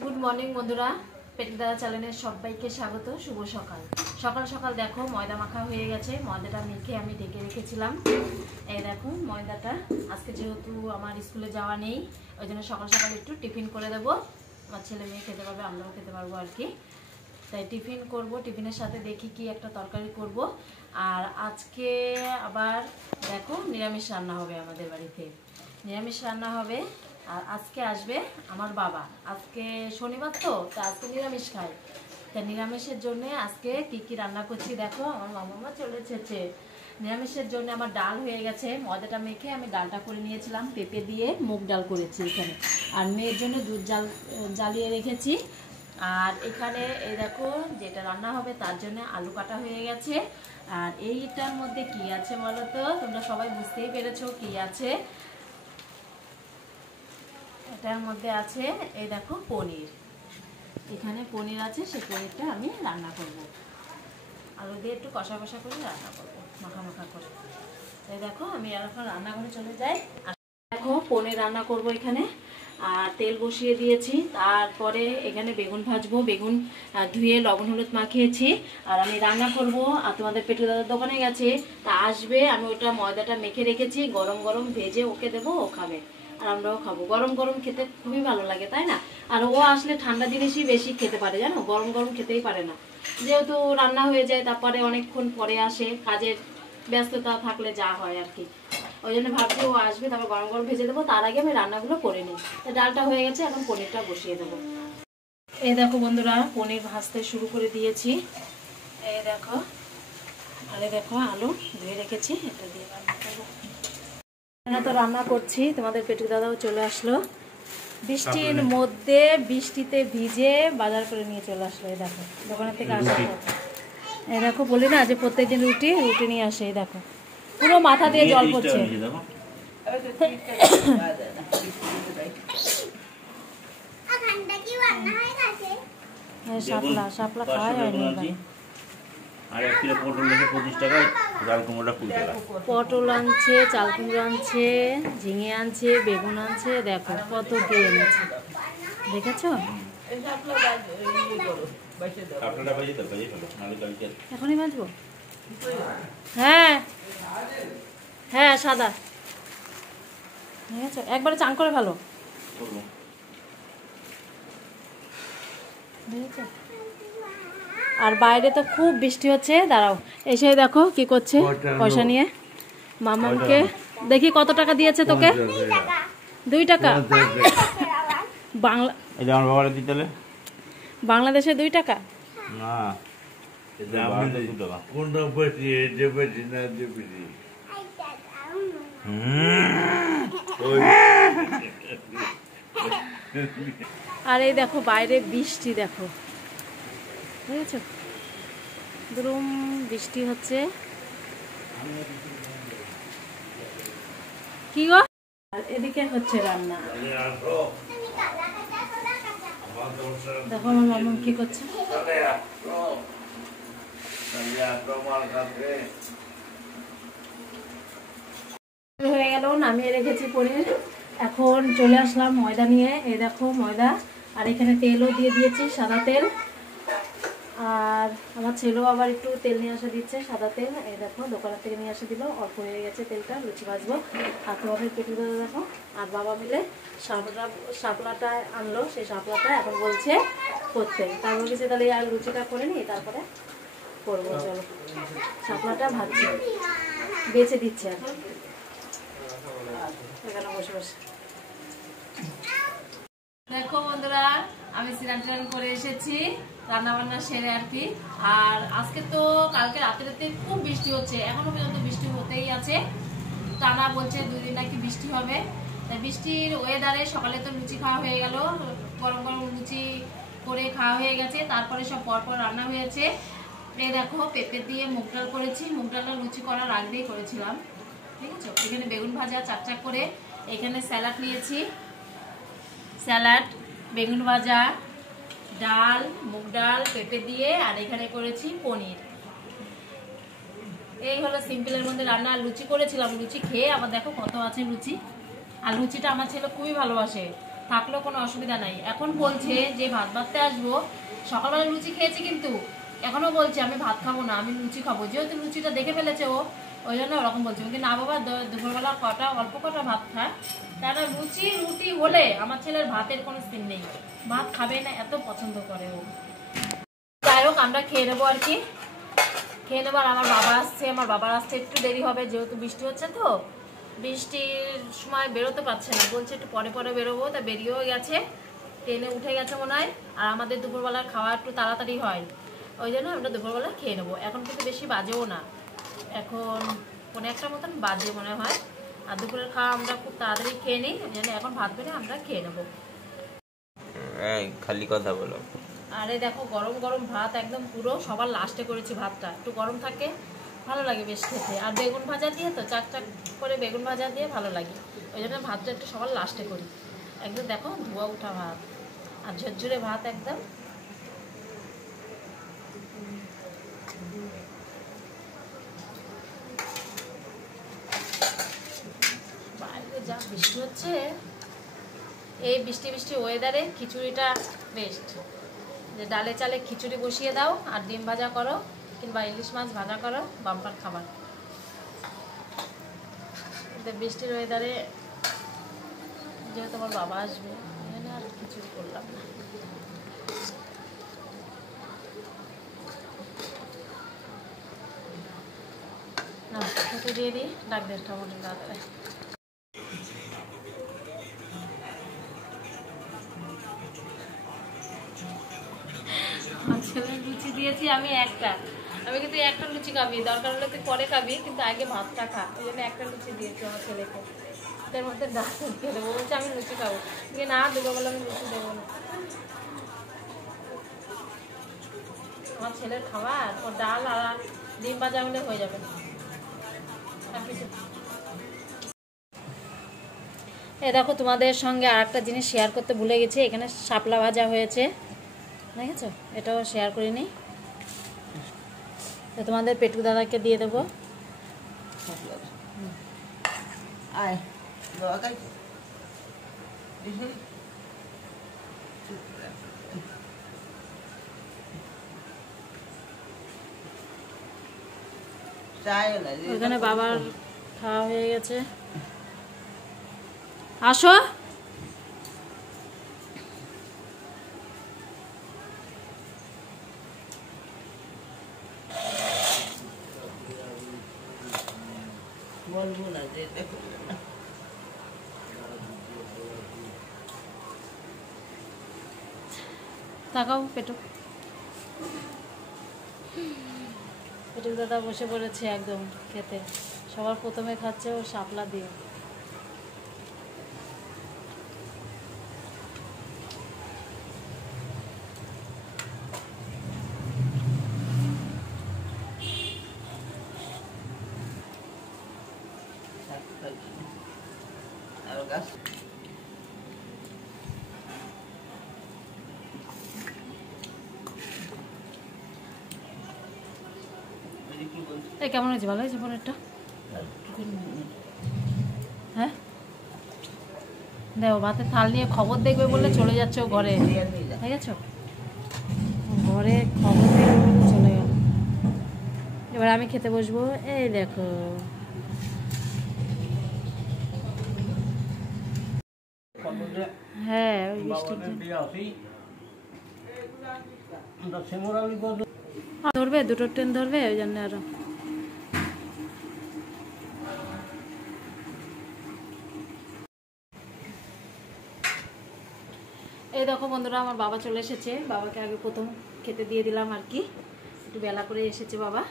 Good morning बंधुरा पेटी दादा चैनेले सबाइके स्वागत। शुभ सकाल सकाल सकाल देखो मयदा माखा हो गेछे। मयदाटा मेखे आमी ढेके रेखेछिलाम। এই দেখো ময়দাটা আজকে যেহেতু আমার স্কুলে যাওয়া নেই ওইজন্য সকাল সকাল একটু টিফিন করে দেব। আমার ছেলে মেয়ে খেতে পারবে, আমরাও খেতে পারবো আর কি। তাই টিফিন করব, টিফিনের সাথে দেখি কি একটা তরকারি করব। আর আজকে আবার দেখো নিরামিষ রান্না হবে আমাদের বাড়িতে, নিরামিষ রান্না হবে। আর আজকে আসবে আমার বাবা, আজকে শনিবার তো আজকে নিরামিষ খায়। তা নিরামিষের জন্য আজকে কি কি রান্না করছি দেখো। আমার মামা চলে এসেছে। নিরামিষের জন্য আমার ডাল হয়ে গেছে, ময়দাটা মেখে আমি ডালটা করে নিয়েছিলাম, পেঁপে দিয়ে মুগ ডাল করেছি এখানে। আর মেয়ের জন্য দুধ জ্বালিয়ে রেখেছি। আর এখানে এই দেখো যেটা রান্না হবে তার জন্য আলু কাটা হয়ে গেছে। আর এইটার মধ্যে কি আছে বলো তো, তোমরা সবাই বুঝতেই পেরেছো কি আছে। এটার মধ্যে আছে এই দেখো পনির, এখানে পনির আছে, সেই পনিরটা আমি রান্না করব। আলু দিয়ে একটু কষা কষা করে রান্না করব, মাখা মাখা করে। এই দেখো আমি এখন রান্নাঘরে চলে যাই। আর দেখো পনির রান্না করব এখানে। আর তেল বসিয়ে দিয়েছি, তারপরে এখানে বেগুন ভাজবো। বেগুন ধুয়ে লবণ হলুদ মাখিয়েছি। আর আমি রান্না করব। আর তোমাদের পেটু দাদার দোকানে গেছে, তা আসবে, আমি ওটা ময়দাটা মেখে রেখেছি, গরম গরম ভেজে ওকে দেবো, ও খাবে আর আমরাও খাবো। গরম গরম খেতে খুবই ভালো লাগে, তাই না? আর ও আসলে ঠান্ডা জিনিসই বেশি খেতে পারে, জানো, গরম গরম খেতেই পারে না। যেহেতু রান্না হয়ে যায়, তারপরে অনেকক্ষণ পরে আসে, কাজের ব্যস্ততা থাকলে যা হয় আর কি। ওই জন্য ভাবছি ও আসবে, তারপর গরম গরম ভেজে দেবো, তার আগে আমি রান্নাগুলো করে নিই। তো ডালটা হয়ে গেছে, এখন পনিরটা বসিয়ে দেবো। এই দেখো বন্ধুরা পনির ভাজতে শুরু করে দিয়েছি। এই দেখো, আরে দেখো আলু ধুয়ে রেখেছি, এটা দিয়ে রান্না করবো। তো রান্না করছি, তোমাদের পেটু দাদাও চলে আসলো বৃষ্টির মধ্যে, বৃষ্টিতে ভিজে বাজার করে নিয়ে চলে আসলো। এই দেখো দোকানের থেকে আসলো। এই দেখো বলি না যে প্রত্যেকদিন রুটি নিয়ে আসে। এই দেখো পুরো মাথা দিয়ে জল পড়ছে। শাপলা শাপলা খাওয়া হয়নি। আর 1 কিলো পটল লেগে 25 টাকা, চাল কুমড়োটা 20 টাকা। পটল আনছে, চাল কুমড়ো আনছে, ঝিঙে আনছে, বেগুন আনছে, দেখো কত কি এনেছে, দেখেছো? এখনই বাজবো। হ্যাঁ হ্যাঁ সাদা, দেখেছো? একবারে চান করে ভালো, দেখেছো? আর বাইরে তো খুব বৃষ্টি হচ্ছে। দাঁড়াও, এসে দেখো কি করছে পয়সা নিয়ে। মামাকে দেখি কত টাকা দিয়েছে তোকে। 2 টাকা। বাংলাদেশে 2 টাকা না, আর এই দেখো বাইরে বৃষ্টি, দেখো বুঝেছো, দুরুম বৃষ্টি হচ্ছে। কি গো? আর এদিকে হচ্ছে রান্না। দেখো আমার মামা কি করছে। হয়ে গেল, নামিয়ে রেখেছি পনির। এখন চলে আসলাম ময়দা নিয়ে। এই দেখো ময়দা, আর এখানে তেলও দিয়ে দিয়েছি, সাদা তেল। আর আমার ছেলেও আবার একটু তেল নিয়ে আসা দিচ্ছে, সাদা তেল। এই দেখো দোকানের থেকে নিয়ে আসা দিল, অল্প হয়ে গেছে তেলটা, লুচি ভাজবো। আর তোমাদের পেটু দাদা দেখো আর বাবা মিলে শাপলাটা আনলো, সেই শাপলাটা এখন বলছে করতে। তারপর বলছে তাহলে আর লুচিটা করে নিই, তারপরে করবো। চলো শাপলাটা ভাজছি, বেছে দিচ্ছে আর এখানে বসে বসে। দেখো বন্ধুরা আমি স্নান টান করে এসেছি, রান্না বান্না সেরে আর কি। আর আজকে তো কালকে রাতে খুব বৃষ্টি হচ্ছে, এখনো পর্যন্ত বৃষ্টি হতেই আছে। টানা বলছে 2 দিন নাকি বৃষ্টি হবে। তাই বৃষ্টির ওয়েদারে সকালে তো লুচি খাওয়া হয়ে গেল, গরম গরম লুচি করে খাওয়া হয়ে গেছে। তারপরে সব পরপর রান্না হয়েছে। এই দেখো পেঁপে দিয়ে মুগ ডাল করেছি, মুগ ডালটা লুচি করার আগেই করেছিলাম, ঠিক আছে? এখানে বেগুন ভাজা চাকচাক করে, এখানে স্যালাড নিয়েছি, স্যালাড, বেগুন ভাজা, ডাল, মুগ ডাল, পেঁপে দিয়ে, আর এখানে করেছি পনির। এই হলো সিম্পলের মধ্যে রান্না। লুচি করেছিলাম, লুচি খেয়ে আবার দেখো কত আছে লুচি। আর লুচিটা আমার ছেলে খুবই ভালোবাসে, থাকলেও কোনো অসুবিধা নাই। এখন বলছে যে ভাত ভাততে আসবো, সকালবেলা লুচি খেয়েছি কিন্তু এখনো বলছে আমি ভাত খাবো না, আমি লুচি খাবো। যেহেতু লুচিটা দেখে ফেলেছে ও, ওই জন্য ওরকম বলছে। কিন্তু না বাবা, দুপুরবেলা কটা অল্প কটা ভাত খায়, তারা লুচি রুটি হলে আমার ছেলের ভাতের কোনো সিন নেই, ভাত খাবে না, এত পছন্দ করে ও। যাই হোক, আমরা খেয়ে নেবো আর কি, খেয়ে নেবো। আর আমার বাবা আসছে, আমার বাবার আসতে একটু দেরি হবে, যেহেতু বৃষ্টি হচ্ছে তো, বৃষ্টির সময় বেরোতে পারছে না, বলছে একটু পরে পরে বেরোবো, তা বেরিয়েও গেছে, ট্রেনে উঠে গেছে মনে হয়। আর আমাদের দুপুরবেলা খাওয়া একটু তাড়াতাড়ি হয়, ওই জন্য আমরা দুপুরবেলা খেয়ে নেবো। এখন কিন্তু বেশি বাজেও না, এখন 1:45 মতন বাজে মনে হয়। আর দুপুরের খাওয়া আমরা খুব তাড়াতাড়ি খেয়ে নিই, ওই জন্য এখন ভাত বেড়ে আমরা খেয়ে নেবো। খালি কথা বলো। আরে দেখো, গরম গরম ভাত, একদম পুরো সবার লাস্টে করেছি ভাতটা, একটু গরম থাকে ভালো লাগে বেশ খেতে। আর বেগুন ভাজা দিয়ে তো চাক চাক করে বেগুন ভাজা দিয়ে ভালো লাগে, ওই জন্য ভাতটা একটু সবার লাস্টে করি। একদম দেখো ধোয়া উঠা ভাত আর ঝরঝরে ভাত একদম। বাইরে যা বৃষ্টি হচ্ছে, এই বৃষ্টি বৃষ্টি ওয়েদারে খিচুড়িটা বেস্ট। যে ডালে চালে খিচুড়ি বসিয়ে দাও আর ডিম ভাজা করো কিংবা ইলিশ মাছ ভাজা করো, বাম্পার খাবার। কিন্তু বৃষ্টির ওয়েদারে যেহেতু আমার বাবা আসবে, এখানে আর খিচুড়ি করলাম না। না খেতে দিয়ে দিই, ডাক দিয়ে টমেটো তাড়াতাড়ি। লুচি দিয়েছি আমি একটা, আমি কিন্তু একটা লুচি খাবি, দরকার হলে তুই পরে খাবি, কিন্তু আগে ভাতটা খা, ওই জন্য একটা লুচি দিয়েছি আমার ছেলেকে। তার মধ্যে ডাল দিয়ে দেবো, বলছে আমি লুচি খাবো, যে না দুপুরবেলা আমি লুচি দেবো না। আমার ছেলের খাবার ও ডাল আর ডিম ভাজা হলে হয়ে যাবে, আর কিছু। এ দেখো, তোমাদের সঙ্গে আর একটা জিনিস শেয়ার করতে ভুলে গেছি, এখানে শাপলা ভাজা হয়েছে, দেখেছো? এটাও শেয়ার করিনি, তো তোমাদের পেটু দাদাকে দিয়ে দেবো। ওখানে বাবার খাওয়া হয়ে গেছে, আসো। বলবো না যে দেখো তাকাও পেটু, পেটু দাদা বসে পড়েছে একদম খেতে, সবার প্রথমে খাচ্ছে ও শাপলা দিয়ে। আর গাছ এই কেমন হয়েছে, ভালো হয়েছে পনিরটা? হ্যাঁ দেখো, ভাতের থাল নিয়ে খবর দেখবে বলে চলে যাচ্ছে ও ঘরে, ঠিক আছে? ঘরে খবর দেখবে বলে চলে গেল। এবার আমি খেতে বসবো, এই দেখো। হ্যাঁ, ওই বৃষ্টির জন্য। ধরবে, দুটো ট্রেন ধরবে, ওই জন্য আরো। এই দেখো বন্ধুরা, আমার বাবা চলে এসেছে, বাবাকে আগে প্রথম খেতে দিয়ে দিলাম আর কি, একটু বেলা করে এসেছে বাবা।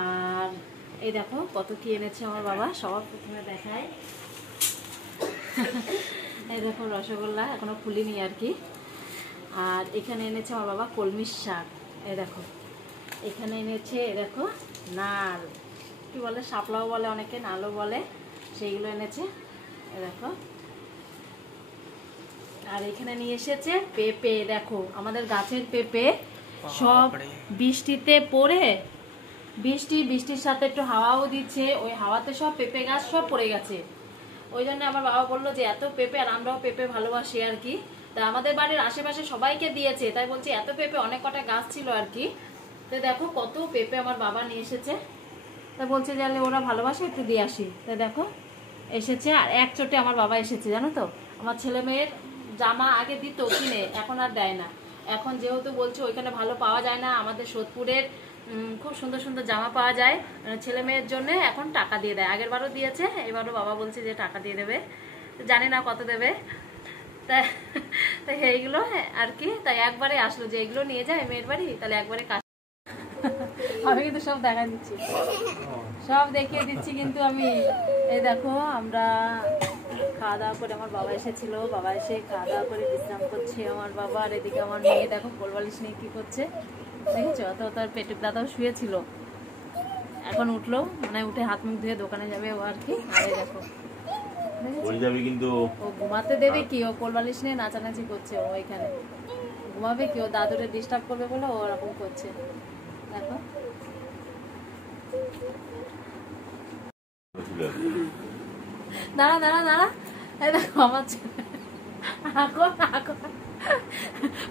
আর এই দেখো কত কি এনেছে আমার বাবা, সবার প্রথমে দেখায়। এই দেখো রসগোল্লা, এখনো খুলিনি আর কি। আর এখানে এনেছে আমার বাবা কলমির শাক, এই দেখো। এখানে এনেছে এই দেখো নাল, কি বলে শাপলাও বলে অনেকে, নালও বলে, সেইগুলো এনেছে, এই দেখো। আর এখানে নিয়ে এসেছে পেঁপে, দেখো আমাদের গাছের পেঁপে সব বৃষ্টিতে পড়ে, বৃষ্টির সাথে একটু হাওয়াও দিচ্ছে, ওই হাওয়াতে সব পেঁপে গাছ সব পড়ে গেছে। ওই জন্য আমার বাবা বললো যে এত পেঁপে, আর আমরাও পেঁপে ভালোবাসি আর কি। তা আমাদের বাড়ির আশেপাশে সবাইকে দিয়েছে, তাই বলছি এত পেঁপে, অনেক কটা গাছ ছিল আর কি। তো দেখো কত পেঁপে আমার বাবা নিয়ে এসেছে। তা বলছে যে ওরা ভালোবাসে, একটু দিয়ে আসি। তাই দেখো এসেছে, আর এক চোটে আমার বাবা এসেছে জানো তো। আমার ছেলে মেয়ের জামা আগে দিত কিনে, এখন আর দেয় না। এখন যেহেতু বলছে ওইখানে ভালো পাওয়া যায় না, আমাদের সোদপুরের খুব সুন্দর সুন্দর জামা পাওয়া যায় ছেলে মেয়ের জন্য, এখন টাকা দিয়ে দেয়। আগের বারও দিয়েছে, এবারও বাবা বলছে যে টাকা দিয়ে দেবে, জানি না কত দেবে। তাই তাই এইগুলো আর কি, তাই একবারে আসলো যে এগুলো নিয়ে যায় মেয়ের বাড়ি, তাহলে একবারে কাজ। আমি কিন্তু সব দেখা দিচ্ছি, সব দেখিয়ে দিচ্ছি কিন্তু আমি। এই দেখো আমরা খাওয়া দাওয়া করে, আমার বাবা এসেছিল, বাবা এসে খাওয়া দাওয়া করে বিশ্রাম করছে আমার বাবা। আর এদিকে আমার মেয়ে দেখো কোলবালিশ নিয়ে কি করছে দেখেছো। তো তার পেটুক দাদাও শুয়েছিল, এখন উঠলো, মানে উঠে হাত মুখ ধুয়ে দোকানে যাবে ও আর কি। আর এই দেখো কিন্তু ও ঘুমাতে দেবে কি, ও কোলবালিশ নিয়ে নাচানাচি করছে। ও এখানে ঘুমাবে কি, ও দাদুরে ডিস্টার্ব করবে বলে ও ওরকম করছে দেখো। দাঁড়া দাঁড়া দাঁড়া, এই দেখো আমার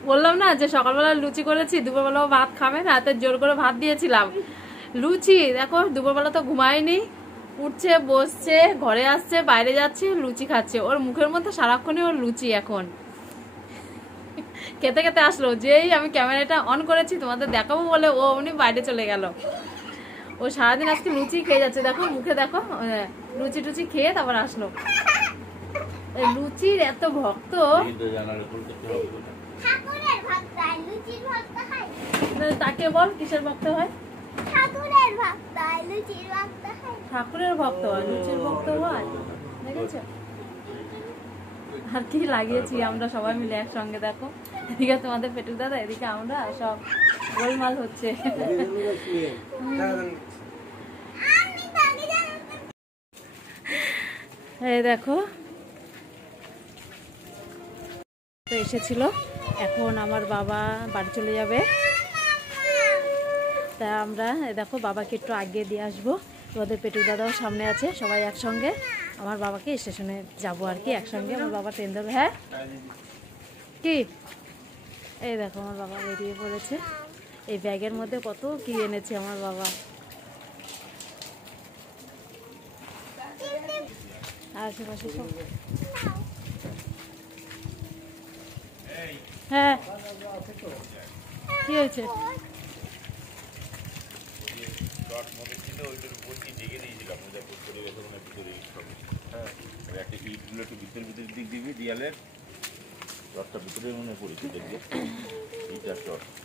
বললাম না যে সকালবেলা লুচি করেছি, দুপুরবেলাও ভাত খাবে না, হাতে জোর করে ভাত দিয়েছিলাম। লুচি দেখো, দুপুরবেলা তো ঘুমায়নি, উঠছে বসছে, ঘরে আসছে, বাইরে যাচ্ছে, লুচি খাচ্ছে। ওর মুখের মধ্যে সারাক্ষণই ওর লুচি। এখন খেতে খেতে আসলো, যেই আমি ক্যামেরাটা অন করেছি তোমাদের দেখাবো বলে ও অমনি বাইরে চলে গেল। ও সারাদিন আজকে লুচি খেয়ে যাচ্ছে, দেখো মুখে দেখো, লুচি টুচি খেয়ে তারপর আসলো। লুচির এত ভক্ত, তাকে বল কিসের ভক্ত হয়? ঠাকুরের ভক্ত হয়, লুচির ভক্ত হয়, দেখেছো? আর কি লাগিয়েছি আমরা সবাই মিলে একসঙ্গে দেখো। এদিকে তোমাদের পেটুক দাদা, এদিকে আমরা, সব গোলমাল হচ্ছে। এই দেখো তো এসেছিল, এখন আমার বাবা বাড়ি চলে যাবে। তা আমরা দেখো বাবাকে একটু আগে দিয়ে আসবো। তোমাদের পেটুক দাদাও সামনে আছে, সবাই একসঙ্গে আমার বাবাকে স্টেশনে যাবো আর কি, একসঙ্গে। আমার বাবা ট্রেন ধরবে। হ্যাঁ কি, এই দেখো আমার বাবা বেরিয়ে পড়েছে। এই ব্যাগের মধ্যে কত কি এনেছে আমার বাবা। আশেপাশে সব, হ্যাঁ কি হয়েছে?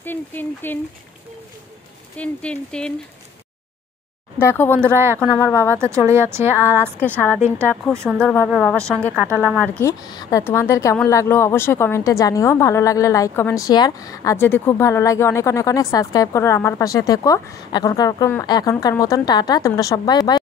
Tin tin tin tin tin tin. দেখো বন্ধুরা, এখন আমার বাবা তো চলে যাচ্ছে, আর আজকে সারাদিনটা খুব সুন্দরভাবে বাবার সঙ্গে কাটালাম আর কি। তাই তোমাদের কেমন লাগলো অবশ্যই কমেন্টে জানিও। ভালো লাগলে লাইক কমেন্ট শেয়ার, আর যদি খুব ভালো লাগে অনেক অনেক অনেক সাবস্ক্রাইব করো, আমার পাশে থেকো। এখনকার মতন টাটা, তোমরা সবাই।